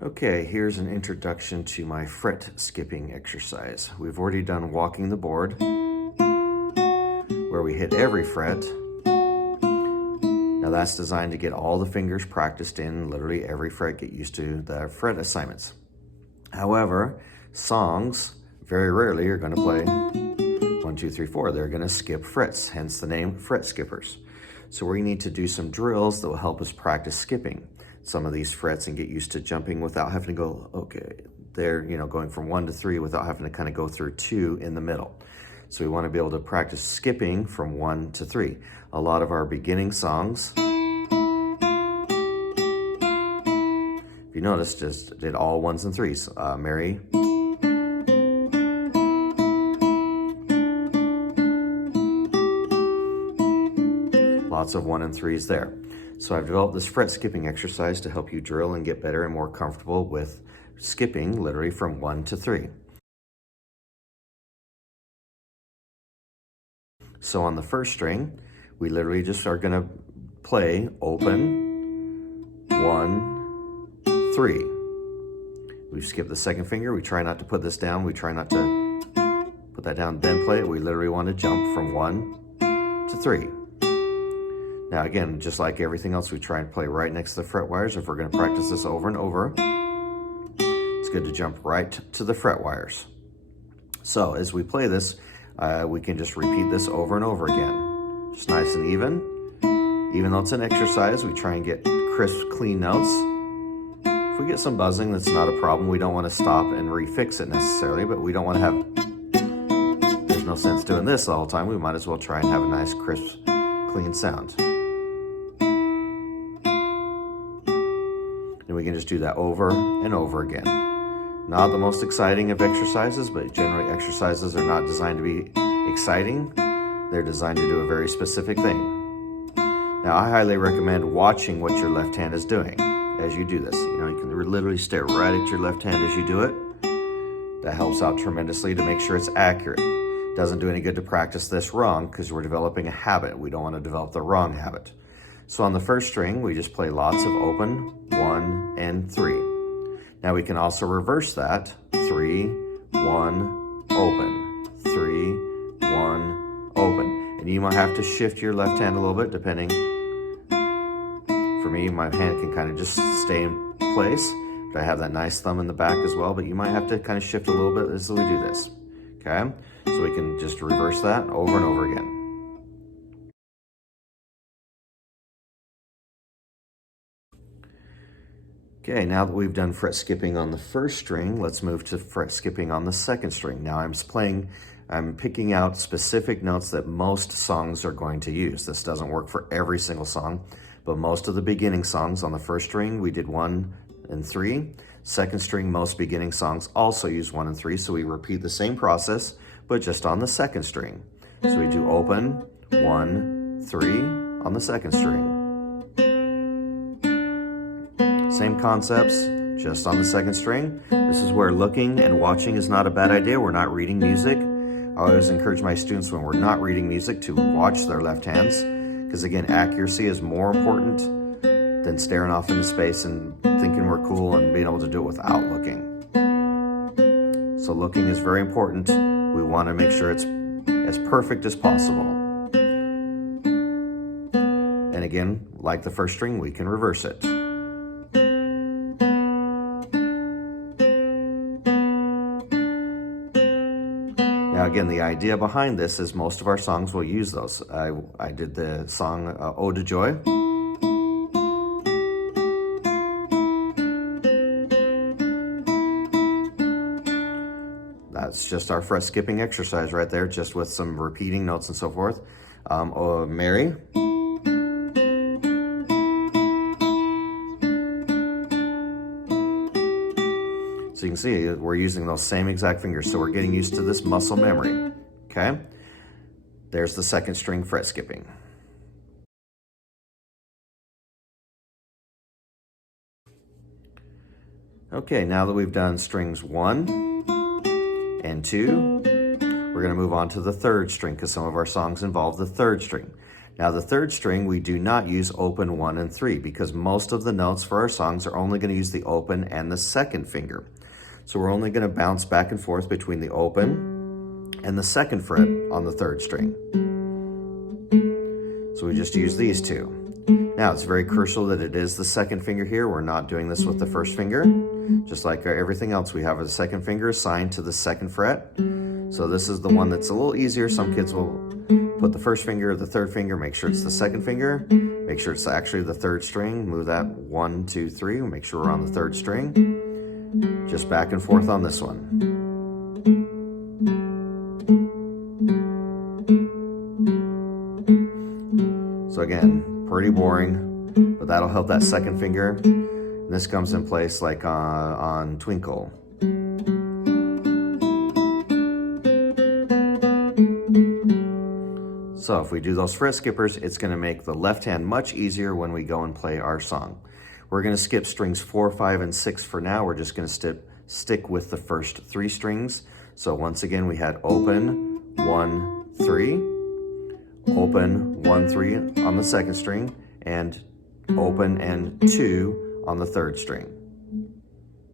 Okay, here's an introduction to my fret skipping exercise. We've already done walking the board, where we hit every fret. Now that's designed to get all the fingers practiced in literally every fret, get used to the fret assignments. However, songs very rarely are going to play 1, 2, 3, 4. They're going to skip frets, hence the name fret skippers. So we need to do some drills that will help us practice skipping some of these frets and get used to jumping without having to go, okay, they're, going from 1 to 3 without having to kind of go through 2 in the middle. So we want to be able to practice skipping from 1 to 3. A lot of our beginning songs, if you notice, just did all 1s and 3s. Mary, lots of 1 and 3s there. So I've developed this fret skipping exercise to help you drill and get better and more comfortable with skipping literally from 1 to 3. So on the first string, we literally just are going to play open, 1, 3. We've skipped the second finger. We try not to put this down. We try not to put that down, then play it. We literally want to jump from 1 to 3. Now again, just like everything else, we try and play right next to the fret wires. If we're going to practice this over and over, it's good to jump right to the fret wires. So as we play this, we can just repeat this over and over again. Just nice and even. Even though it's an exercise, we try and get crisp, clean notes. If we get some buzzing, that's not a problem. We don't want to stop and refix it necessarily, but we don't want to have, there's no sense doing this all the time. We might as well try and have a nice, crisp, clean sound. And we can just do that over and over again. Not the most exciting of exercises, but generally exercises are not designed to be exciting. They're designed to do a very specific thing. Now, I highly recommend watching what your left hand is doing as you do this. You can literally stare right at your left hand as you do it. That helps out tremendously to make sure it's accurate. It doesn't do any good to practice this wrong because we're developing a habit. We don't want to develop the wrong habit. So on the first string, we just play lots of open, 1 and 3. Now we can also reverse that, 3, 1, open, 3, 1, open. And you might have to shift your left hand a little bit depending. For me, my hand can kind of just stay in place, but I have that nice thumb in the back as well, but you might have to kind of shift a little bit as we do this, okay? So we can just reverse that over and over again. Okay, now that we've done fret skipping on the first string, let's move to fret skipping on the second string. Now I'm picking out specific notes that most songs are going to use. This doesn't work for every single song, but most of the beginning songs on the first string, we did 1 and 3. Second string, most beginning songs also use 1 and 3, so we repeat the same process, but just on the second string. So we do open, 1, 3 on the second string. Same concepts, just on the second string. This is where looking and watching is not a bad idea. We're not reading music. I always encourage my students when we're not reading music to watch their left hands, because again, accuracy is more important than staring off into space and thinking we're cool and being able to do it without looking. So looking is very important. We want to make sure it's as perfect as possible. And again, like the first string, we can reverse it. Now again, the idea behind this is most of our songs will use those. I did the song Ode to Joy. That's just our fret skipping exercise right there, just with some repeating notes and so forth. Mary. So you can see we're using those same exact fingers, so we're getting used to this muscle memory, okay? There's the second string fret skipping. Okay, now that we've done strings 1 and 2, we're gonna move on to the third string because some of our songs involve the third string. Now the third string, we do not use open 1 and 3 because most of the notes for our songs are only going to use the open and the second finger. So we're only going to bounce back and forth between the open and the second fret on the third string. So we just use these two. Now it's very crucial that it is the second finger here. We're not doing this with the first finger. Just like everything else, we have a second finger assigned to the second fret. So this is the one that's a little easier. Some kids will put the first finger, the third finger, make sure it's the second finger, make sure it's actually the third string, move that 1, 2, 3, make sure we're on the third string. Just back and forth on this one. So again, pretty boring, but that'll help that second finger. And this comes in place like on Twinkle. So if we do those fret skippers, it's going to make the left hand much easier when we go and play our song. We're going to skip strings 4, 5, and 6 for now. We're just going to stick with the first 3 strings. So once again, we had open, 1, 3, open, 1, 3 on the second string, and open and 2 on the third string.